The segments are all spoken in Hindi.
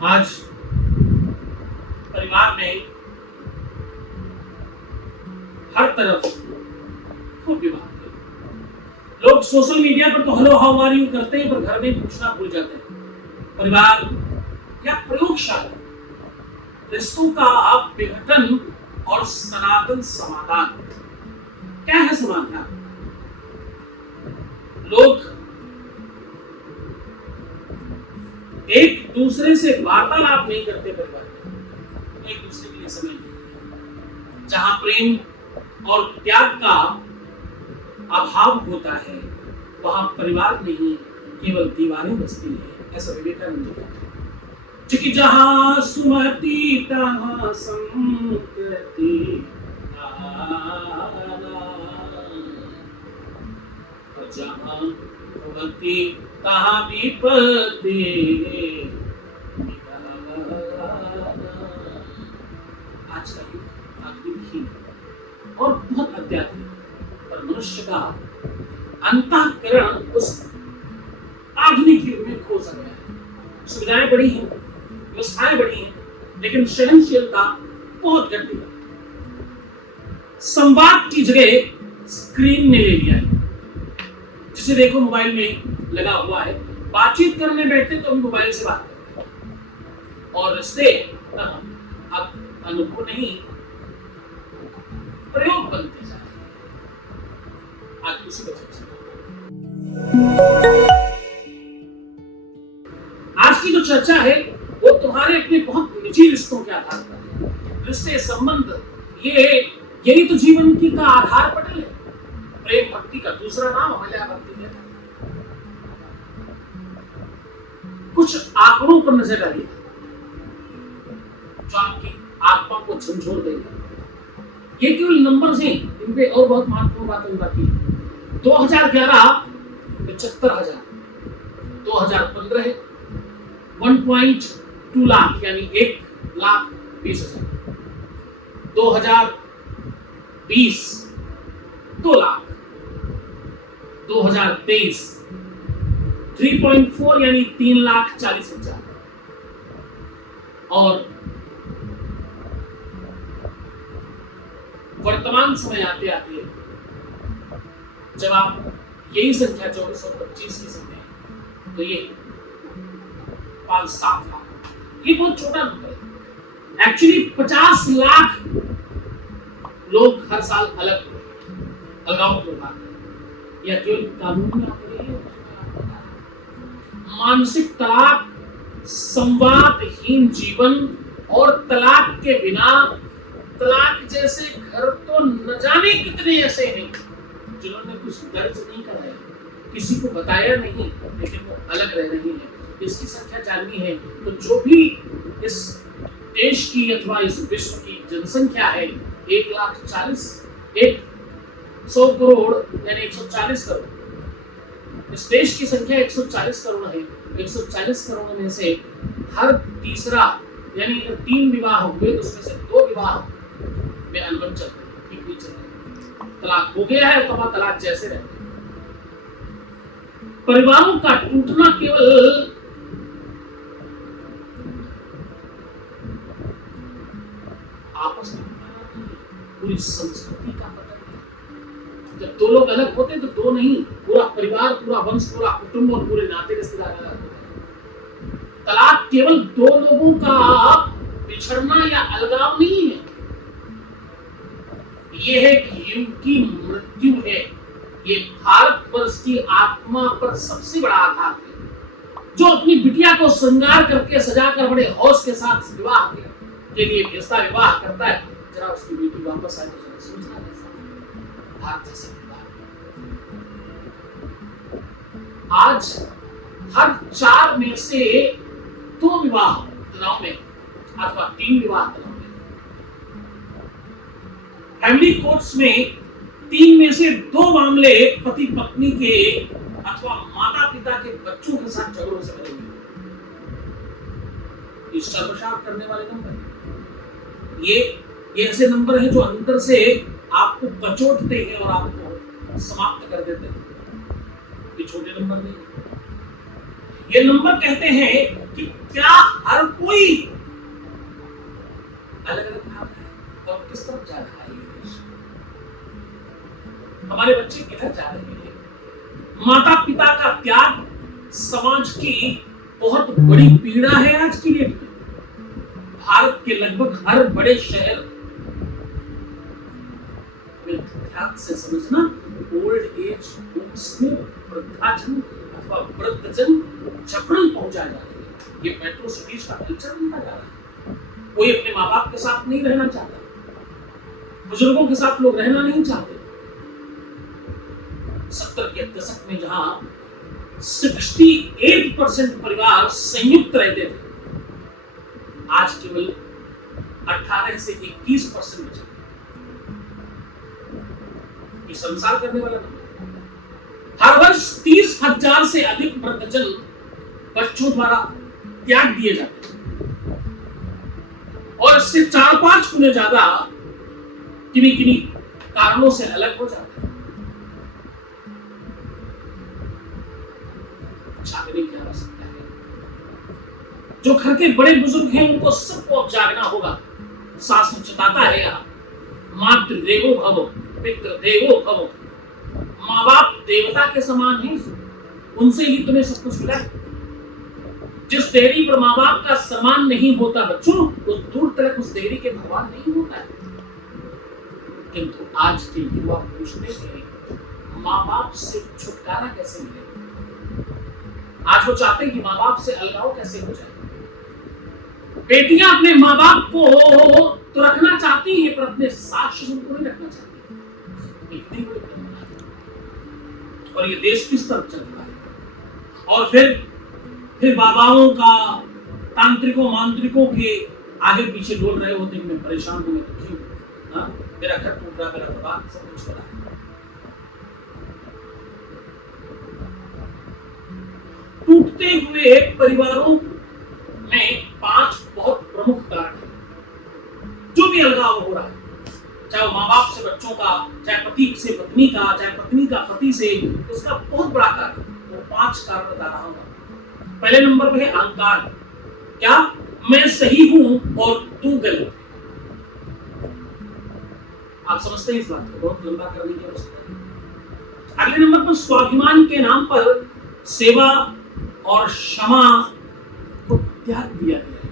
आज परिवार में हर तरफ खूब विवाद है। लोग सोशल मीडिया पर तो हेलो हाउ आर यू करते हैं, पर घर में पूछना भूल जाते हैं। परिवार या प्रयोगशाला, रिश्तों का विघटन और सनातन समाधान। क्या है समाधान? लोग एक दूसरे से वार्तालाप नहीं करते, परिवार में एक दूसरे के लिए समय नहीं। जहां प्रेम और त्याग का अभाव होता है, वहां परिवार नहीं केवल दीवारें बसती है। ऐसा विवेकानंद जी कहते हैं। क्योंकि जहां सुमति तहां संगति, जहां भक्ति तहां विपत्ति। आज का युग आधुनिक ही और बहुत अत्याधुनिक, पर मनुष्य का अंतःकरण उस आधुनिक युग में खो सा गया है। सुविधाएं बढ़ी हैं, व्यवस्थाएं बढ़ी हैं, लेकिन सहनशीलता बहुत घट गई। संवाद की जगह स्क्रीन ने ले लिया है। जिसे देखो मोबाइल में लगा हुआ है, बातचीत करने बैठते तो हम मोबाइल से बात करते हैं। और रिश्ते अब अनुभव नहीं, प्रयोग बनते जा रहे हैं। आज उसी पर चर्चा। आज की जो चर्चा है वो तुम्हारे अपने बहुत निजी रिश्तों के आधार पर है। रिश्ते, संबंध, यही तो जीवन की का आधार पटल है। प्रेम भक्ति का दूसरा नाम अमल्या भक्ति है। कुछ आंकड़ों पर नजर डालिए जो आपकी आत्मा को झंझोर देगा। ये केवल नंबर हैं, इन पे और बहुत महत्वपूर्ण बातें बाकी है। 2011 75,000, 2015 1.2 लाख यानी 1,20,000, 2020 2 लाख, 2023 3.4 यानी 3,40,000 और वर्तमान समय आते आते जब आप यही संख्या 2425 की संख्या है तो ये 5-7 लाख, ये बहुत छोटा नंबर है। एक्चुअली 50 लाख लोग हर साल अलगाव की बात है, या केवल कानून में आते हैं। मानसिक तलाक, संवादहीन जीवन और तलाक के बिना तलाक जैसे घर तो न जाने कितने ऐसे हैं जिन्होंने कुछ दर्ज नहीं कराया, किसी को बताया नहीं, लेकिन वो अलग रह रही है। इसकी संख्या जाननी है तो जो भी इस देश की अथवा इस विश्व की जनसंख्या है 1,40,100 करोड़ यानी 140 करोड़। इस देश की संख्या 140 करोड़ है। 140 करोड़ में से हर तीसरा यानी अगर 3 विवाह हुए तो उसमें से 2 विवाह में अनबन चल रही है, ठीक नहीं चल रही, तलाक हो गया है तो वह तलाक जैसे रहते हैं। परिवारों का टूटना केवल आपस में पूरी संस्कृति का पतन है। जब 2 लोग अलग होते हैं तो 2 नहीं, पूरा परिवार, पूरा वंश, पूरा कुटुंब और पूरे नाते रिश्तेदार अलग होते हैं। तलाक केवल 2 लोगों का बिछड़ना या अलगाव नहीं है, यह एक युग की मृत्यु है। ये भारतवर्ष की आत्मा पर सबसे बड़ा आघात है। जो अपनी बिटिया को श्रृंगार करके सजाकर बड़े हौस के साथ विवाह के लिए भेजता, विवाह करता है, जरा उसकी बेटी वापस आए तो जरा सोचना कैसा भारत जैसे विवाह। आज हर 4 में से 2 विवाह तनाव में अथवा 3 विवाह तनाव में। फैमिली कोर्ट्स में 3 में से 2 मामले पति पत्नी के अथवा माता पिता के बच्चों के साथ झगड़ों से भरे हुए। ये शर्मसार करने वाले नंबर हैं। ये ऐसे नंबर हैं जो अंदर से आपको कचोटते हैं और आपको समाप्त कर देते हैं। ये छोटे नंबर नहीं। ये नंबर कहते हैं कि क्या हर कोई की बहुत बड़ी पीड़ा है आज की डेट में। भारत के लगभग हर बड़े शहर में ध्यान से समझना, ओल्ड एज होम्स में वृद्धाजन अथवा वृद्धजन जबरन पहुंचाए जाते हैं। ये मेट्रो सिटीज का कल्चर बनता जा रहा है। कोई अपने माँ बाप के साथ नहीं रहना चाहता, बुजुर्गों के साथ लोग रहना नहीं चाहते। 70 के दशक में जहां 68% परिवार संयुक्त रहते थे, आज केवल 18 से 21% बचे। ये संसार करने वाला नंबर। हर वर्ष 30,000 से अधिक वृद्धजन बच्चों द्वारा त्याग दिए जाते हैं और इससे 4-5 गुने ज्यादा किन्हीं कारणों से अलग हो जाते हैं। जागने की आवश्यकता है। जो घर के बड़े बुजुर्ग हैं उनको सबको अब जागना होगा। शास्त्र चिताता है यहाँ, मातृ देवो भव, पितृ देवो भव। माँ बाप देवता के समान हैं, उनसे ही तुम्हें सब कुछ मिला है। जिस देरी पर माँ बाप का सम्मान नहीं होता बच्चों, उस दूर तक उस देरी के भगवान नहीं होता है। किंतु आज के युवा पूछते हैं माँ बाप से छुटकारा कैसे मिले। आज वो चाहते हैं कि माँ बाप से अलगाव कैसे हो जाए। बेटियां अपने माँ बाप को तो रखना चाहती हैं, पर अपने सास ससुर को नहीं रखना चाहती। और ये देश किस तरफ चल रहा है। और फिर बाबाओं का, तांत्रिकों मांत्रिकों के आगे पीछे डोल रहे होते हैं। मैं परेशान हूं, मैं दुखी हूं, मेरा घर टूट रहा, मेरा बर्बाद, सब कुछ हो रहा है। टूटते हुए परिवारों में 5 बहुत प्रमुख कारण हैं। जो भी अलगाव हो रहा है, चाहे वो माँ बाप से बच्चों का, चाहे पति से पत्नी का, चाहे पत्नी का पति से, उसका बहुत बड़ा कारण, वो 5 कारण बता रहा हूं। पहले नंबर पे है अहंकार। क्या? मैं सही हूं और तू गलत। आप समझते हैं इस बात को? बहुत लंबा करने की आवश्यकता है। अगले नंबर पर स्वाभिमान के नाम पर सेवा और क्षमा को त्याग दिया गया है।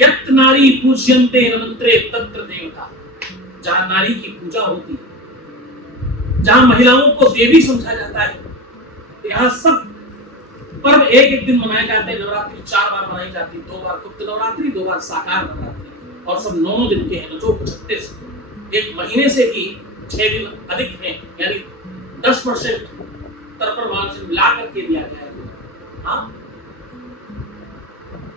यत् नारी पूज्यन्ते रमन्ते तत्र देवता। जहां नारी की पूजा होती है, जहां महिलाओं को देवी समझा जाता है, यहाँ सब पर्व एक दिन मनाए जाते हैं। नवरात्रि 4 बार मनाई जाती है, 2 बार गुप्त नवरात्रि, 2 बार साकार नवरात्रि, और सब 9 दिन के हैं। जो 36 एक महीने से भी 6 दिन अधिक हैं, यानी 10% तर्पण मार्जिन मिला करके दिया गया है। हाँ,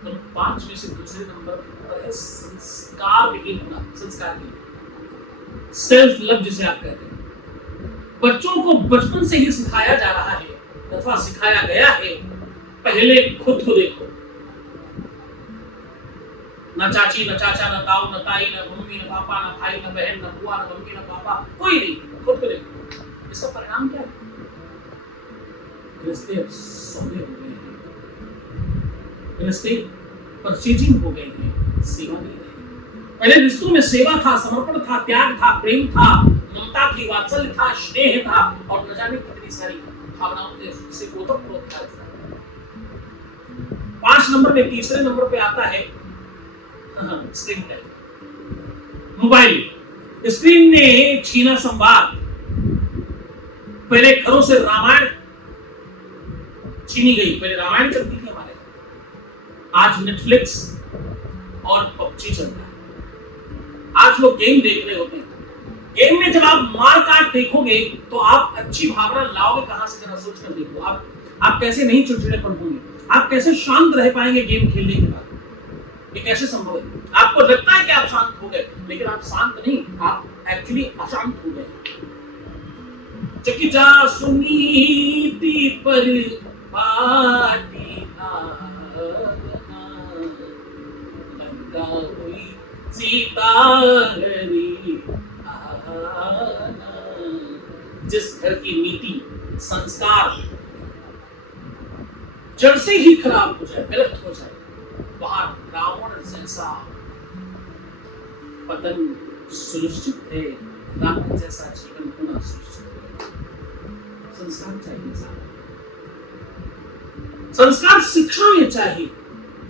तो 5 में से दूसरे नंबर पर है संस्कार विहीन होना। संस्कार विहीन, सेल्फ लव जिसे आप कहते हैं। बच्चों को बचपन से ही सिखाया जा रहा है अथवा सिखाया गया है, पहले खुद को देखो। न चाची, न चाचा, न ताऊ, न ताई, न मम्मी, न पापा, न भाई, न बहन, न बुआ, न मम्मी, न पापा, कोई नहीं। खुद को देखो। इसका परिणाम क्या है? रिश्ते अब सौदे हो गए हैं, रिश्ते परचेजिंग हो गए हैं, सेवा नहीं रही। पहले रिश्तों में सेवा था, समर्पण था, त्याग था, प्रेम था, ममता थी, वात्सल्य था, स्नेह था, और न जाने कितनी सारी भावनाओं से ओतप्रोत था। 5 नंबर में, तीसरे नंबर पे आता है स्क्रीन टाइम। मोबाइल स्क्रीन ने छीना संवाद। पहले घरों से रामायण छीनी गई। पहले रामायण चलती थी हमारे, आज नेटफ्लिक्स और पबजी चलता है। आज लोग गेम देख रहे होते हैं। गेम में जब आप मार काट देखोगे तो आप अच्छी भावना लाओगे कहां से? जरा सोच कर देखो। आप कैसे नहीं चिड़चिड़ेपन होंगे? आप कैसे शांत रह पाएंगे गेम खेलने के बाद? ये कैसे संभव है? आपको लगता है कि आप शांत हो गए, लेकिन आप शांत नहीं, आप एक्चुअली अशांत हो गए। चकिजा सुनीति पर पाटी लंका हुई सीता हरी आना। जिस घर की नीति, संस्कार जड़ से ही खराब हो जाए, गलत हो जाए, वहां रावण जैसा पतन सुनिश्चित है। राम के जैसा जीवन होना सुनिश्चित है। संस्कार चाहिए साहब, संस्कार शिक्षा में चाहिए,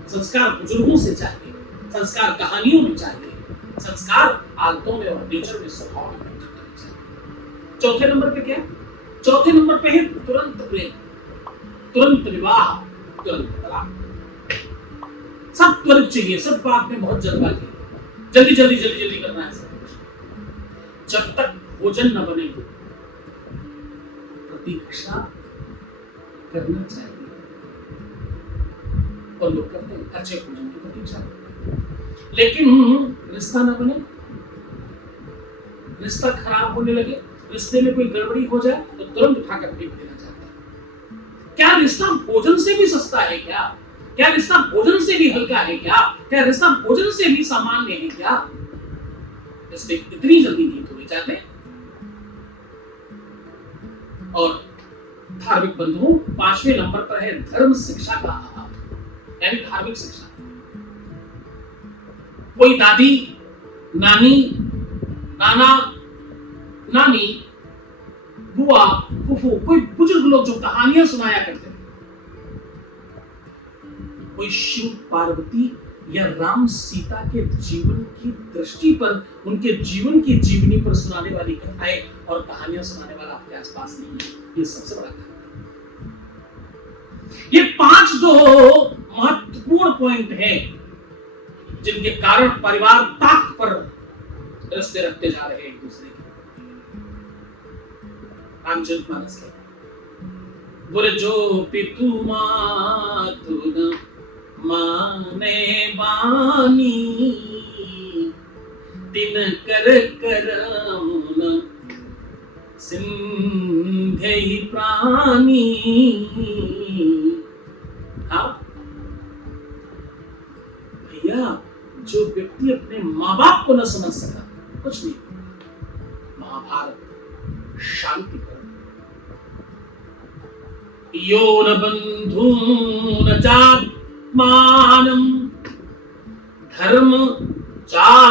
संस्कार बुजुर्गों से चाहिए, संस्कार कहानियों में चाहिए, संस्कार आदतों में और नेचर में, स्वभाव में व्यक्त करने चाहिए। चौथे नंबर पे क्या? चौथे नंबर पे है तुरंत प्रेम, तुरंत विवाह, तुरंत तलाक। सब त्वरित चाहिए, सब बात में बहुत जल्दबाजी, जल्दी जल्दी जल्दी जल्दी करना है सब कुछ। जब तक भोजन न बने प्रतीक्षा करना चाहिए, और लोग करते हैं अच्छे भोजन की प्रतीक्षा करते हैं, लेकिन रिश्ता न बने, रिश्ता खराब होने लगे, रिश्ते में कोई गड़बड़ी हो जाए तो तुरंत उठाकर फेंक देना चाहता है। क्या रिश्ता भोजन से भी सस्ता है क्या? क्या रिश्ता भोजन से भी हल्का है क्या? क्या रिश्ता भोजन से भी सामान्य है क्या? रिश्ते इतनी जल्दी नहीं तोड़े जाते। और धार्मिक बंधुओं, 5वें नंबर पर है धर्म शिक्षा का अभाव, यानी धार्मिक शिक्षा। कोई दादी, नानी, नाना, नानी, बुआ, फूफू, कोई बुजुर्ग लोग जो कहानियां सुनाया करते थे, कोई शिव पार्वती या राम सीता के जीवन की दृष्टि पर, उनके जीवन की जीवनी पर सुनाने वाली कथाएं और कहानियां सुनाने वाला आपके आसपास नहीं है। ये सबसे बड़ा कारण है। ये 5 जो महत्वपूर्ण पॉइंट हैं जिनके कारण परिवार ताक पर रिश्ते रखते जा रहे हैं एक दूसरे के। रामचरितमानस के बोले जो पितु मातु न माने बानी, दिन कर करम सिंधे प्राणी। हाँ भैया, जो व्यक्ति अपने माँ बाप को न समझ सका, कुछ नहीं। महाभारत शांति पर यो न बंधु न जात मानम धर्म चानुपालये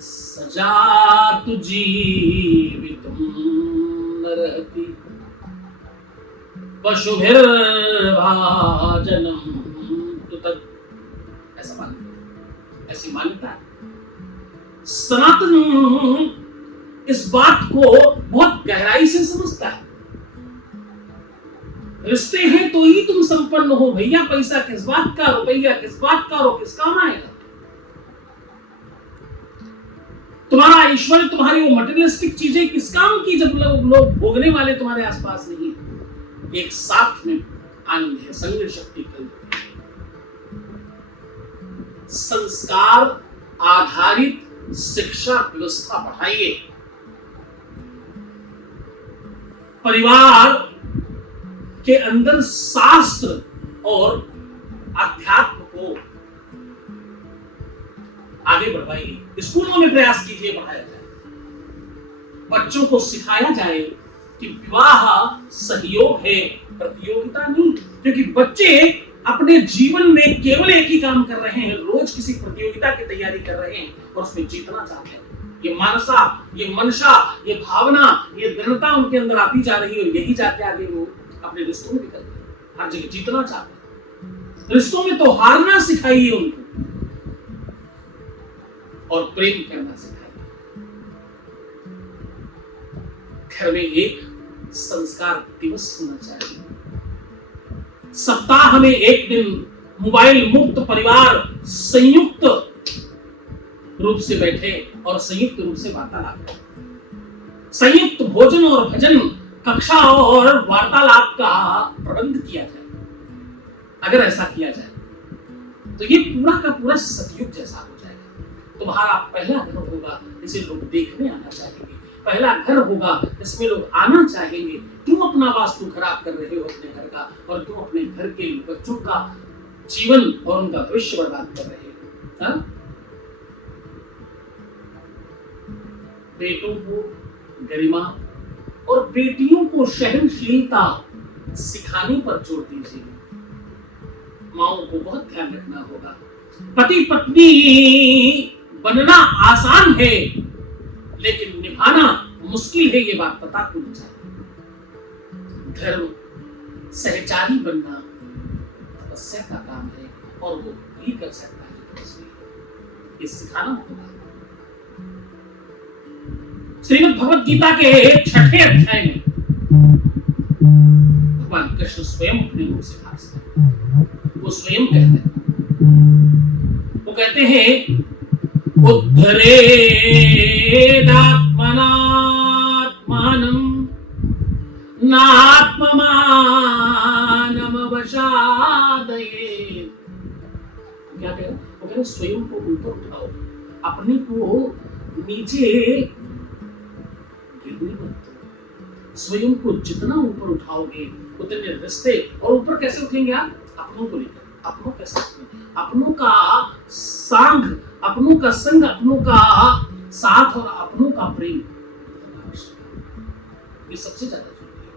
सजातु जीवितुम नरति पशुभिर्भाजनम तुतत्। ऐसा मान्यता, ऐसी मान्यता है। सनातन इस बात को बहुत गहराई से समझता है। रिश्ते हैं तो ही तुम संपन्न हो भैया, पैसा किस बात का, रुपया किस बात का, और किस काम आएगा? तुम्हारा ऐश्वर्य, तुम्हारी वो मटेरियलिस्टिक चीजें किस काम की, जब लोग भोगने वाले तुम्हारे आसपास नहीं है। एक साथ में आनंद है, संग शक्ति कल। संस्कार आधारित शिक्षा व्यवस्था बढ़ाइए। परिवार के अंदर शास्त्र और अध्यात्म को आगे बढ़वाइए। स्कूलों में प्रयास कीजिए बढ़ाया जाए, बच्चों को सिखाया जाए कि विवाह सहयोग है, प्रतियोगिता नहीं। क्योंकि बच्चे अपने जीवन में केवल एक ही काम कर रहे हैं, रोज किसी प्रतियोगिता की तैयारी कर रहे हैं और उसमें जीतना चाहते हैं। ये मानसा, ये मनसा, ये भावना, ये दृढ़ता उनके अंदर आती जा रही है, और यही जाके आगे वो अपने रिश्तों में भी करते हैं, हर जगह जीतना चाहते हैं। रिश्तों में तो हारना सिखाइए उनको और प्रेम करना सिखाइए। घर में एक संस्कार दिवस होना चाहिए। सप्ताह में एक दिन मोबाइल मुक्त परिवार संयुक्त रूप से बैठे और संयुक्त रूप से वार्तालाप करें। संयुक्त भोजन और भजन कक्षा और वार्तालाप का प्रबंध किया जाए। अगर ऐसा किया जाए तो ये पूरा का पूरा सतयुग जैसा हो जाएगा। तुम्हारा पहला घर होगा जिसे लोग देखने आना चाहेंगे, पहला घर होगा जिसमें लोग आना चाहेंगे। क्यों अपना वास्तु खराब कर रहे हो अपने घर का, और क्यों अपने घर के बच्चों का जीवन और उनका भविष्य बर्बाद कर रहे हो? बेटों को गरिमा और बेटियों को सहनशीलता सिखाने पर जोर दीजिए। माओ को बहुत ध्यान रखना होगा पति पत्नी बनना आसान है लेकिन निभाना मुश्किल है, ये बात पता होनी चाहिए। धर्म सहचारी बनना तपस्या का काम है और वो भी कर सकता है, ये सिखाना होगा। श्रीमद् भगवत गीता के 6ठे अध्याय में भगवान कृष्ण स्वयं अपने मुंह से भाषण, वो स्वयं कहते हैं उद्धरेदात्मनात्मानं नात्ममानमवसादयेत्। क्या कह रहे? वो कह रहे स्वयं को ऊपर उठाओ, अपने को नीचे गिरने मत दो। स्वयं को जितना ऊपर उठाओगे उतने रिश्ते, और ऊपर कैसे उठेंगे आप? अपनों को लेकर, अपनों कैसे, अपनों का संग, अपनों का संग, अपनों का साथ और अपनों का प्रेम, ये सबसे ज्यादा जरूरी है।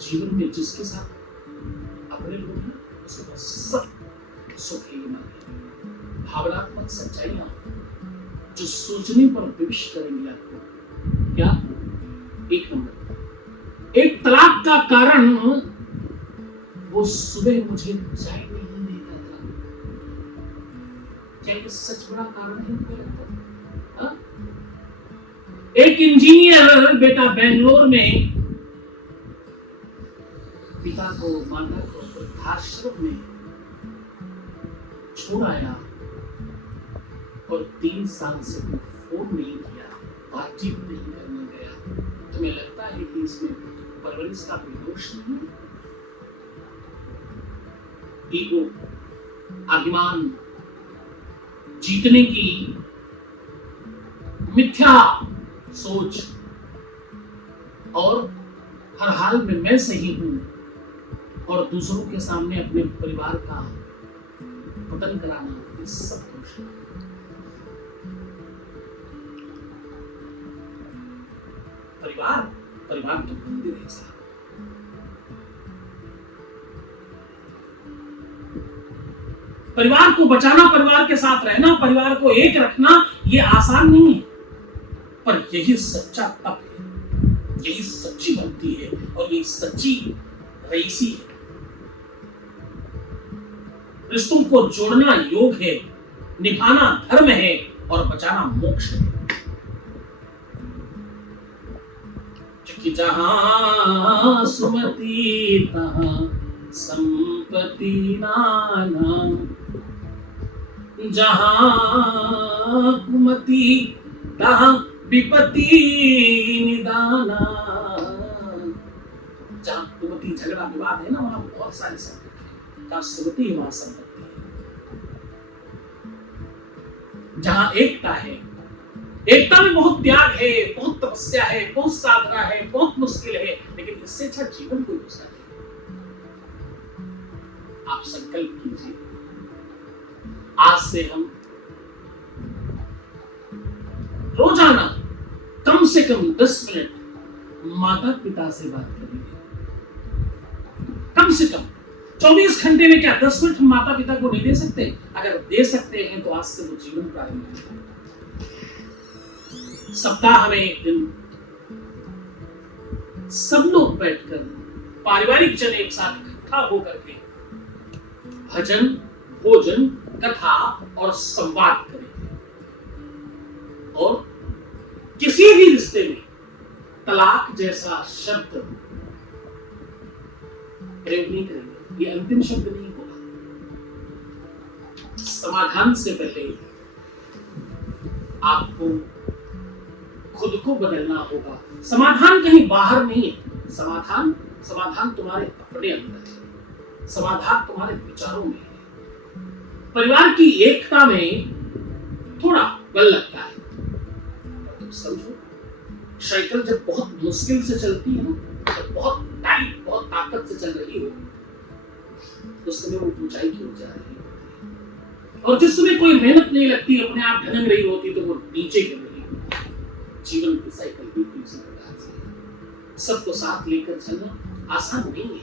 जीवन में जिसके साथ अपने लोग हैं उसके पास सब सुख है। भावनात्मक सच्चाइयां जो सोचने पर विवश करेंगे आपको, क्या? एक नंबर, एक तलाक का कारण वो सुबह मुझे चाय नहीं देता था। क्या ये सच बड़ा कारण है? मुझे लगता है एक इंजीनियर बेटा बेंगलोर में पिता को माता को वृद्धाश्रम में छोड़ आया और 3 साल से कोई फोन नहीं किया, बातचीत नहीं करने गया। तुम्हें लगता है कि इसमें परवरिश का कोई दोष नहीं है? ईगो, अभिमान, जीतने की मिथ्या सोच और हर हाल में मैं सही हूं और दूसरों के सामने अपने परिवार का पतन कराना, ये सब दोष है। परिवार तो मंदिर है साहब। परिवार को बचाना, परिवार के साथ रहना, परिवार को एक रखना, ये आसान नहीं है, पर यही सच्चा तप है, यही सच्ची भक्ति है और यही सच्ची रईसी है। रिश्तों को जोड़ना योग है, निभाना धर्म है और बचाना मोक्ष है। कि जहां सुमति तहां संपत्ति नाना, जहां कुमति तहां विपत्ति निदाना। जहां कुमति झगड़ा विवाद है ना, वहां बहुत सारी संपत्ति है। जहां सुमति है वहां संपत्ति है। जहां एकता है, एकता में बहुत त्याग है, बहुत तपस्या है, बहुत साधना है, बहुत मुश्किल है, लेकिन इससे अच्छा जीवन कोई दूसरा नहीं। आप संकल्प कीजिए, आज से हम रोजाना कम से कम 10 मिनट माता पिता से बात करेंगे। कम से कम 24 घंटे में क्या 10 मिनट माता पिता को नहीं दे सकते? अगर दे सकते हैं तो आज से वो जीवन प्रारंभ करें। सप्ताह में एक दिन सब लोग बैठकर, पारिवारिक जन एक साथ इकट्ठा होकर के भजन, भोजन, कथा और संवाद करेंगे और किसी भी रिश्ते में तलाक जैसा शब्द प्रयोग नहीं करेंगे। ये अंतिम शब्द नहीं होगा। समाधान से पहले आपको खुद को बदलना होगा। समाधान कहीं बाहर नहीं है, समाधान तुम्हारे अपने अंदर है, समाधान तुम्हारे विचारों में है। परिवार की एकता में थोड़ा बल लगता है, तुम समझो साइकिल जब बहुत मुश्किल से चलती है ना, जब बहुत टाइट, बहुत ताकत से चल रही हो, उस समय वो ऊंचाई की ओर जा रही है, और जिस समय कोई मेहनत नहीं लगती, अपने आप ढनक रही होती, तो वो नीचे गिर रही है। जीवन की साइकिल बिल्कुल इसी प्रकार से है। सबको साथ लेकर चलना आसान नहीं है,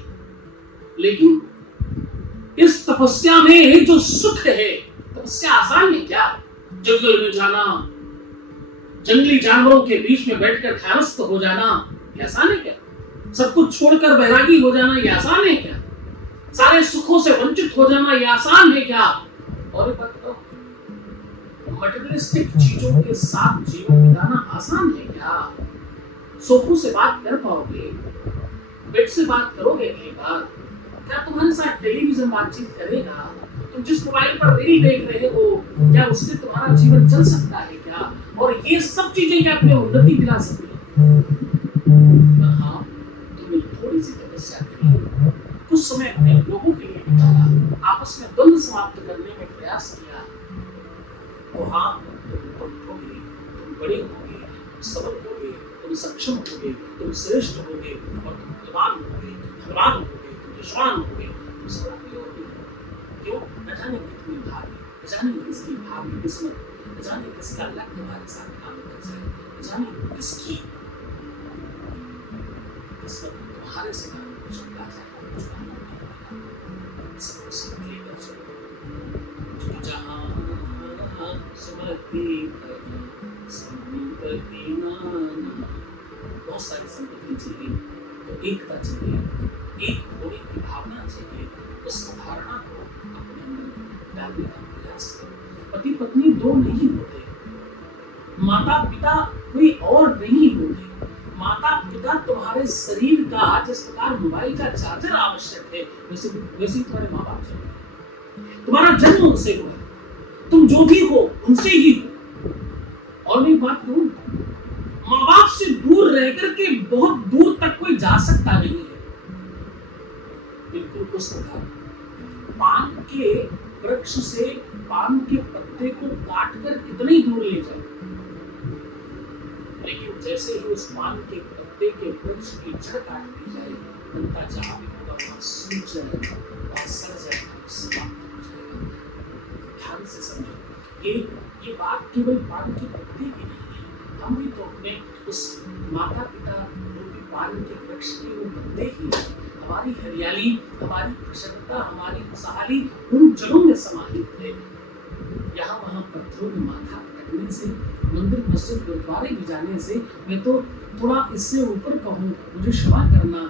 लेकिन इस तपस्या में जो सुख है, तपस्या आसान है क्या? जंगल में जाना, जंगली जानवरों के बीच में बैठकर ध्यानस्थ हो जाना, ये आसान है क्या? सब कुछ छोड़कर बैरागी हो जाना, ये आसान है क्या? सारे सुखों से वंचित हो जाना, ये आसान है क्या? और एक बात बताओ, मटेरियलिस्टिक चीजों के साथ जीवन बिताना आसान है क्या? सोफों से बात कर पाओगे? बेड से बात करोगे अगली बार? क्या तुम्हारे साथ टेलीविजन बातचीत करेगा? तुम जिस मोबाइल पर रील देख रहे हो, क्या उससे तुम्हारा जीवन चल सकता है क्या? और ये सब चीजें क्या तुम्हें उन्नति दिला सकती है? हाँ, तुमने थोड़ी सी तपस्या करी, कुछ समय अपने लोगों के लिए निकाला, आपस में द्वंद्व समाप्त करने में प्रयास किया, तो हाँ, तुम होगे, तुम बड़े होगे, तुम सबल होगे, तुम सक्षम होगे, तुम श्रेष्ठ होगे, और तुम बलवान होगे, तुम धनवान होगे, तुम यशवान होगे, तुम सबल होगे। क्यों? न जाने कितनी भाग्य, न जाने किसकी भाग्य किस्मत, न जाने किसका लक तुम्हारे साथ काम कर जाए, न जाने किसकी किस्मत तुम्हारे से काम कर चुका जाए, सब उसको लेकर चलो। जो जहाँ समर्पी संपत्ति नाना, बहुत सारी संपत्ति चाहिए, तो एकता चाहिए, एक होने की भावना चाहिए, उस धारणा को अपने अंदर डालने का प्रयास करो। पति पत्नी दो नहीं होते, माता पिता कोई और नहीं होते। माता पिता तुम्हारे शरीर का, जिस प्रकार मोबाइल का चार्जर आवश्यक है, वैसे तुम्हारे माँ बाप चाहिए। तुम्हारा जन्म उनसे हुआ, तुम जो भी हो उनसे ही हो। और मैं बात कहूं, माँ बाप से दूर रह करके बहुत दूर तक कोई जा सकता नहीं है। बिल्कुल उस प्रकार पान के वृक्ष से पान के पत्ते को काटकर कितनी दूर ले जाए, लेकिन जैसे ही उस पान के पत्ते के वृक्ष की जड़ काट दी जाए, उनका जहां भी होगा वहां सूख जाएगा, वहां सड़ जाएगा, समाप्त हो जाएगा। ध्यान से समझो, ये बात केवल पान के पत्ते की नहीं है। हम भी तो अपने उस माता पिता रूपी पान के वृक्ष के वो पत्ते ही हैं। हमारी हरियाली, हमारी प्रसन्नता, हमारी खुशहाली उन जड़ों में समाहित है। यहाँ वहाँ पत्थरों में माथा पटकने से, मंदिर मस्जिद गुरुद्वारे में जाने से, मैं तो थोड़ा इससे ऊपर कहूँ, मुझे क्षमा करना,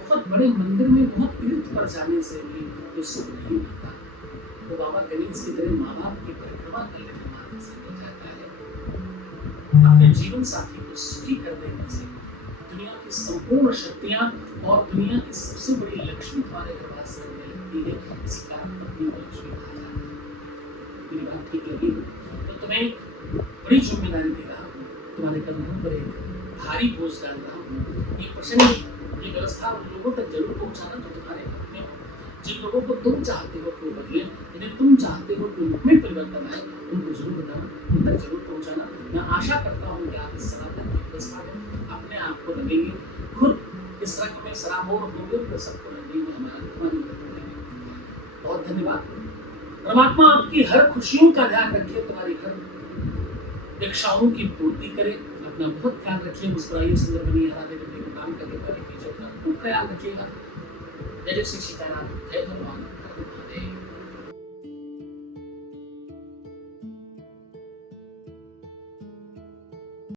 बहुत बड़े मंदिर में बहुत तीर्थ पर जाने से भी ये सुख नहीं मिलता। तो बाबा गणेश की तरह माँ बाप की परिक्रमा कर लेने मात्र से हो जाता है। अपने जीवन साथी को सुखी कर देने से दुनिया की संपूर्ण शक्तियां और दुनिया की सबसे बड़ी लक्ष्मी तुम्हारे घर वास करने लगती है। इसी कारण अपनी लक्ष्मी कहा जाता है। मेरी बात ठीक लगी तो तुम्हें बड़ी जिम्मेदारी दे रहा हूँ, तुम्हारे कंधों पर एक भारी बोझ डाल रहा हूँ। ये प्रसंग, ये व्यवस्था उन लोगों तक जरूर पहुँचाना जो तुम्हारे अपने हो, जिन लोगों को तुम चाहते हो कि वो बदले, जिन्हें तुम चाहते हो कि उनमें परिवर्तन आए, उनको जरूर बताना, उन तक जरूर पहुँचाना। मैं आशा करता हूँ कि आप इस सनातन की व्यवस्था में अपने आप को लगेंगे, खुद इस रंग में सराबोर होंगे, फिर सबको लगेंगे हमारी मदद करेंगे। बहुत धन्यवाद। परमात्मा आपकी हर खुशियों का ध्यान रखे, तुम्हारी हर इच्छाओं की पूर्ति करे। अपना बहुत ध्यान रखिए, मुस्कुराइए, सुंदर बनिए, राधे राधे को काम करके खूब ख्याल रखिएगा। जय जय श्री सीताराम, जय हनुमान।